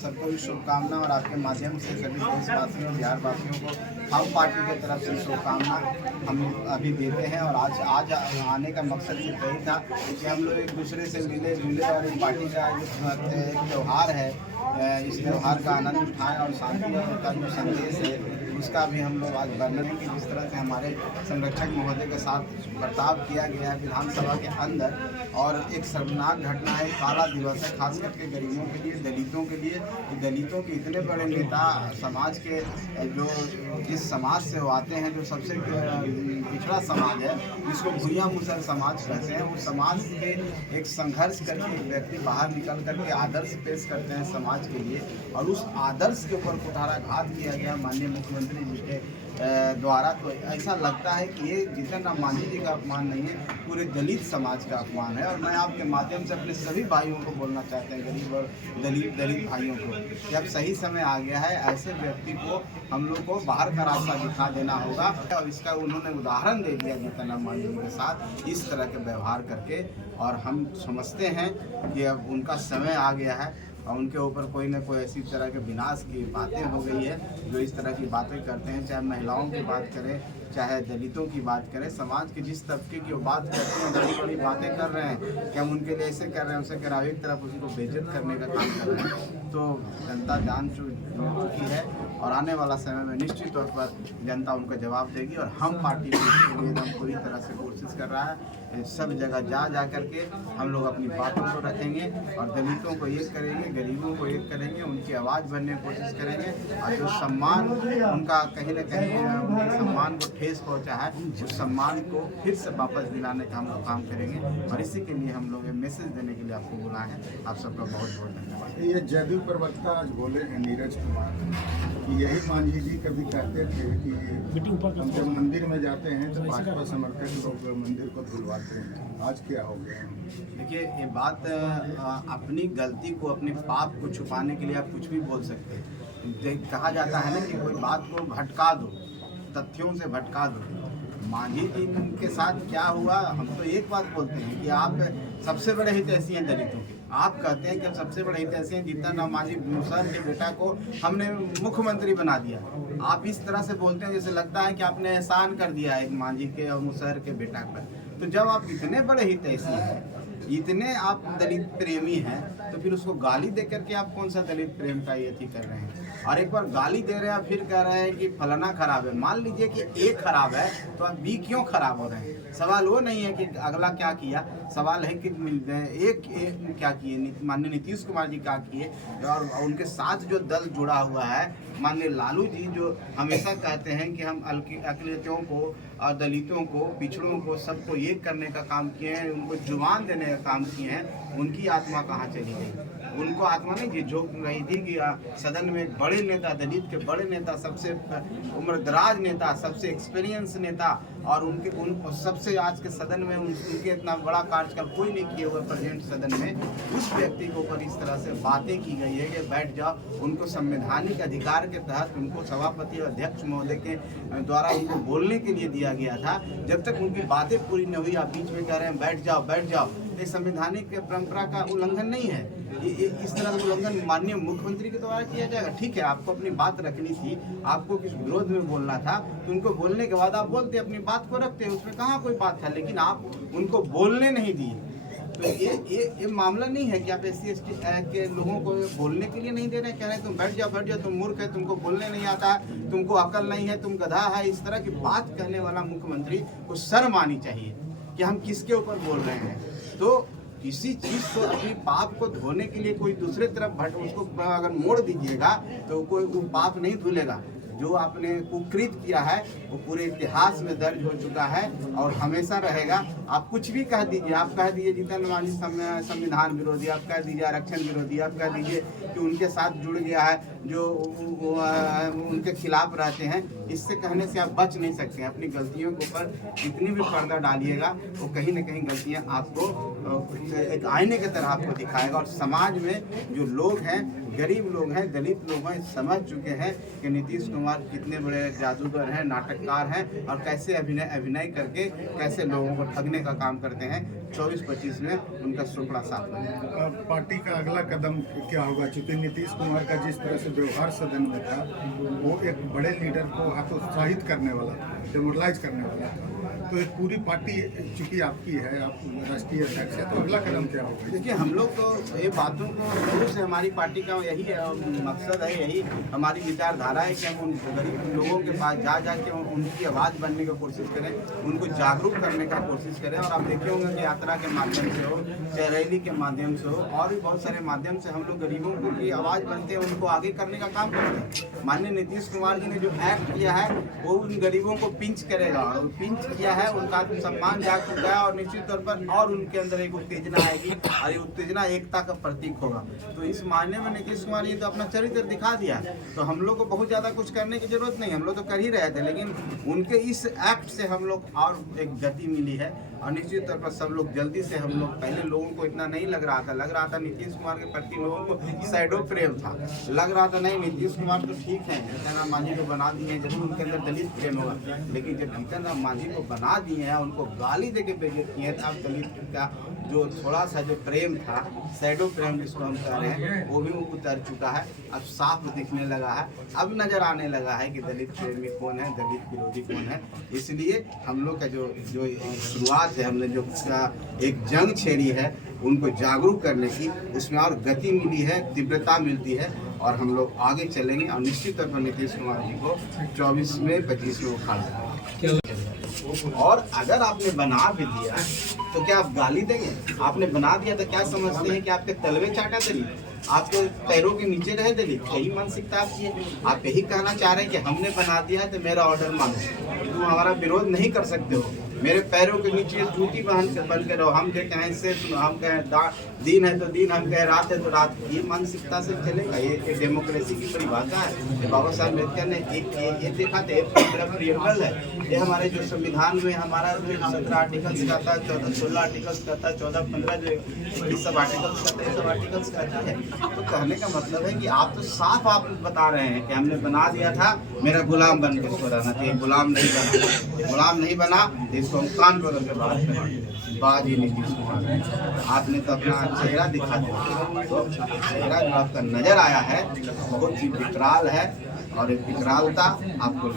सबको भी शुभकामना और आपके माध्यम से सभी देशवासियों बिहार वासियों को हम पार्टी की तरफ से शुभकामना हम अभी देते हैं। और आज आने का मकसद सिर्फ यही था कि हम लोग एक दूसरे से मिले जुले और इस पार्टी का एक त्यौहार है, इस त्यौहार का आनंद उठाएं और शांति का जो संदेश है उसका भी हम लोग आज वर्णन कि जिस तरह से हमारे संरक्षक महोदय के साथ बर्ताव किया गया है विधानसभा के अंदर। और एक शर्मनाक घटना है, काला दिवस है, खास करके गरीबों के लिए, दलितों के लिए। दलितों के इतने बड़े नेता समाज के जो जिस समाज से वो आते हैं, जो सबसे पिछड़ा समाज है, जिसको भूया मुसर समाज कहते हैं, वो समाज के एक संघर्ष करके एक व्यक्ति बाहर निकल करके आदर्श पेश करते हैं समाज के लिए। और उस आदर्श के ऊपर कुठाराघात किया गया माननीय मुख्यमंत्री जी के द्वारा। तो ऐसा लगता है कि ये जीतन राम मांझी जी का अपमान नहीं है, पूरे दलित समाज का अपमान है। और मैं आपके माध्यम से अपने सभी भाइयों को बोलना चाहते हैं, गरीब और दलित भाइयों को, कि अब सही समय आ गया है, ऐसे व्यक्ति को हम लोग को बाहर का रास्ता दिखा देना होगा। और इसका उन्होंने उदाहरण दे दिया जीतन राम मांझी जी के साथ इस तरह के व्यवहार करके। और हम समझते हैं कि अब उनका समय आ गया है और उनके ऊपर कोई ना कोई ऐसी तरह के विनाश की बातें हो गई है जो इस तरह की बातें करते हैं, चाहे महिलाओं की बात करें, चाहे दलितों की बात करें, समाज के जिस तबके की वो बात करते हैं, बड़ी बड़ी बातें कर रहे हैं कि हम उनके लिए ऐसे कर रहे हैं, उसे कर रहे हैं, एक तरफ उसी को बेइज्जत करने का काम कर रहे हैं। तो जनता जान चुकी है और आने वाला समय में निश्चित तौर पर जनता उनका जवाब देगी। और हम पार्टी के लिए एकदम पूरी तरह से कोशिश कर रहा है, सब जगह जा करके हम लोग अपनी बातों को रखेंगे और दलितों को एक करेंगे, गरीबों को एक करेंगे, उनकी आवाज़ बनने की कोशिश करेंगे। और जो सम्मान उनका कहीं ना कहीं उनके सम्मान को ठेस पहुंचा है, उस सम्मान को फिर से वापस दिलाने का हम लोग काम करेंगे। और इसी के लिए हम लोग ये मैसेज देने के लिए आपको बुलाए हैं। आप सबका बहुत बहुत धन्यवाद। ये जदयू प्रवक्ता आज बोले हैं नीरज कुमार कि यही मांझी जी कभी कहते थे कि हम जब मंदिर में जाते हैं तो भाजपा समर्थक लोग मंदिर को धुलवाते हैं, आज क्या हो गया? देखिए, ये बात अपनी गलती को, अपने पाप को छुपाने के लिए आप कुछ भी बोल सकते हैं। कहा जाता है ना कि कोई बात को भटका दो, तथ्यों से भटका दो। मांझी जी के साथ क्या हुआ, हम तो एक बात बोलते हैं कि आप सबसे बड़े हितैषी हैं दलितों के। आप कहते हैं कि हम सबसे बड़े हितैषी हैं, जीतन राम मांझी मुसहर के बेटा को हमने मुख्यमंत्री बना दिया। आप इस तरह से बोलते हैं जैसे लगता है कि आपने एहसान कर दिया है मांझी के और मुसहर के बेटा पर। तो जब आप इतने बड़े हितैषी हैं, इतने आप दलित प्रेमी हैं, तो फिर उसको गाली दे करके आप कौन सा दलित प्रेम का ये कर रहे हैं? और एक बार गाली दे रहे हैं फिर कह रहे हैं कि फलाना खराब है। मान लीजिए कि ए खराब है तो आप बी क्यों खराब हो रहे हैं? सवाल वो नहीं है कि अगला क्या किया, सवाल है कि एक क्या किए, माननीय नीतीश कुमार जी क्या किए। और उनके साथ जो दल जुड़ा हुआ है, माननीय लालू जी, जो हमेशा कहते हैं कि हम अकलियतों को और दलितों को, पिछड़ों को, सबको एक करने का काम किए हैं, उनको जुबान देने का काम किए हैं, उनकी आत्मा कहाँ चली गई? उनको आत्मा नहीं जो रही थी कि सदन में एक बड़े नेता, दलित के बड़े नेता, सबसे उम्रदराज नेता, सबसे एक्सपीरियंस नेता, और उनके सबसे आज के सदन में उनके इतना बड़ा कार्यकाल कोई नहीं किए हुए प्रेजेंट सदन में, उस व्यक्ति के ऊपर इस तरह से बातें की गई है कि बैठ जाओ। उनको संवैधानिक अधिकार के तहत उनको सभापति और अध्यक्ष महोदय के द्वारा उनको बोलने के लिए दिया गया था। जब तक उनकी बातें पूरी नहीं हुई, आप बीच में कह रहे हैं बैठ जाओ बैठ जाओ। ये संवैधानिक परंपरा का उल्लंघन नहीं है। इस तरह का उल्लंघन माननीय मुख्यमंत्री के द्वारा किया जाएगा? ठीक है, आपको अपनी बात रखनी थी, आपको किस विरोध में बोलना था, तो उनको बोलने के बाद आप बोलते, अपनी बात को रखते, उसमें कहाँ कोई बात था। लेकिन आप उनको बोलने नहीं दिए। तो ये मामला नहीं है कि आप SC ST के लोगों को बोलने के लिए नहीं दे रहे हैं, कह रहे हैं तुम बैठ जाओ, तुम मूर्ख है, तुमको बोलने नहीं आता है, तुमको अकल नहीं है, तुम गधा है। इस तरह की बात कहने वाला मुख्यमंत्री को शर्म आनी चाहिए कि हम किसके ऊपर बोल रहे हैं। तो किसी चीज़ को, अपनी पाप को धोने के लिए कोई दूसरे तरफ उसको अगर मोड़ दीजिएगा तो कोई वो पाप नहीं धुलेगा। जो आपने कुकृत किया है वो पूरे इतिहास में दर्ज हो चुका है और हमेशा रहेगा। आप कुछ भी कह दीजिए, आप कह दीजिए जीतन राम मांझी संविधान विरोधी, आप कह दीजिए आरक्षण विरोधी, आप कह दीजिए कि उनके साथ जुड़ गया है जो उनके खिलाफ रहते हैं। इससे कहने से आप बच नहीं सकते। अपनी गलतियों के ऊपर जितनी भी पर्दा डालिएगा वो कहीं ना कहीं गलतियाँ आपको एक आईने की तरह आपको दिखाएगा। और समाज में जो लोग हैं, गरीब लोग हैं, दलित लोग हैं, समझ चुके हैं कि नीतीश कुमार कितने बड़े जादूगर हैं, नाटककार हैं और कैसे अभिनय करके कैसे लोगों को ठगने का काम करते हैं। 24-25 में उनका सुपड़ा साफ हो जाएगा। पार्टी का अगला कदम क्या होगा? चूंकि नीतीश कुमार का जिस तरह से व्यवहार सदन में था, वो एक बड़े लीडर को हतोत्साहित करने वाला था, डेमोरलाइज करने वाला था। तो एक पूरी पार्टी चूंकि आपकी है, आप राष्ट्रीय अध्यक्ष है, तो अगला कदम क्या होगा? देखिए, हम लोग तो ये बातों को शुरू से हमारी पार्टी का यही मकसद है, यही हमारी विचारधारा है कि हम उन गरीब लोगों के पास जा के उनकी आवाज़ बनने की कोशिश करें, उनको जागरूक करने का कोशिश करें। और आप देखे होंगे कि यात्रा के माध्यम से हो, चाहे रैली के माध्यम से हो, और भी बहुत सारे माध्यम से हम लोग गरीबों की आवाज़ बनते हैं, उनको आगे करने का काम करते हैं। माननीय नीतीश कुमार जी ने जो एक्ट किया है वो उन गरीबों को पिंच करेगा, और पिंच किया है, उनका आत्मसम्मान जाग चुका है और निश्चित तौर पर और उनके अंदर एक उत्तेजना आएगी और ये उत्तेजना एकता का प्रतीक होगा। तो इस मायने में नीतीश कुमार जी तो अपना चरित्र दिखा दिया है, तो हम लोग को बहुत ज़्यादा कुछ करने की जरूरत नहीं, हम लोग तो कर ही रहे थे। लेकिन उनके इस एक्ट से हम लोग और एक गति मिली है और निश्चित तौर पर सब लोग जल्दी से, हम लोग पहले लोगों को इतना नहीं लग रहा था नीतीश कुमार के प्रति लोगों को सैडो प्रेम था, लग रहा था नहीं नीतीश कुमार तो ठीक है, जीतन राम मांझी को बना दिए हैं, जरूर उनके अंदर दलित प्रेम होगा। लेकिन जब जीतन राम मांझी को बना दिए हैं, उनको गाली दे के बेइज्जत किए हैं, तो अब दलित का जो थोड़ा सा जो प्रेम था, सैडो प्रेम जिसको हम कह रहे हैं, वो भी उतर चुका है। अब साफ दिखने लगा है, अब नजर आने लगा है कि दलित प्रेमी कौन है, दलित विरोधी कौन है। इसलिए हम लोग का जो शुरुआत है, हमने जो एक जंग छेड़ी है उनको जागरूक करने की, उसमें और गति मिली है, तीव्रता मिलती है और हम लोग आगे चलेंगे और निश्चित तौर पर नीतीश कुमार जी को 24 में 25 में उखाड़ देंगे। और अगर आपने बना भी दिया तो क्या आप गाली देंगे? आपने बना दिया तो क्या समझते हैं कि आपके तलवे चाटा दलित, आपके पैरों के नीचे रहे दलित? यही मानसिकता आपकी है। आप यही कहना चाह रहे हैं कि हमने बना दिया है तो मेरा ऑर्डर मानो, तुम हमारा विरोध नहीं कर सकते हो, मेरे पैरों के नीचे जूती बन के रहो। हम जो कहें से हम कहें दिन है तो दिन, हम कहें रात है तो रात। ये मानसिकता से चलेगा? ये डेमोक्रेसी की परिभाषा है। बाबा साहब अम्बेडकर ने ये देखा था, प्रियम्बल है, ये हमारे जो संविधान में हमारा जो 17 आर्टिकल्स का था, 14-16 आर्टिकल्स का था, 14-15 जो ये सब आर्टिकल्स का था, ये सब आर्टिकल्स का है। तो कहने का मतलब है कि आप तो साफ आप बता रहे हैं कि हमने बना दिया था, मेरा गुलाम बन के सो रहना चाहिए। गुलाम नहीं बना, गुलाम नहीं बना, इसको हम कान पकड़ के बात करें। बाजी नीतीश कुमार, आपने तो अपना चेहरा दिखा दिया, तो चेहरा जो आपका नजर आया है बहुत ही विकराल है और एक विकरालता आपको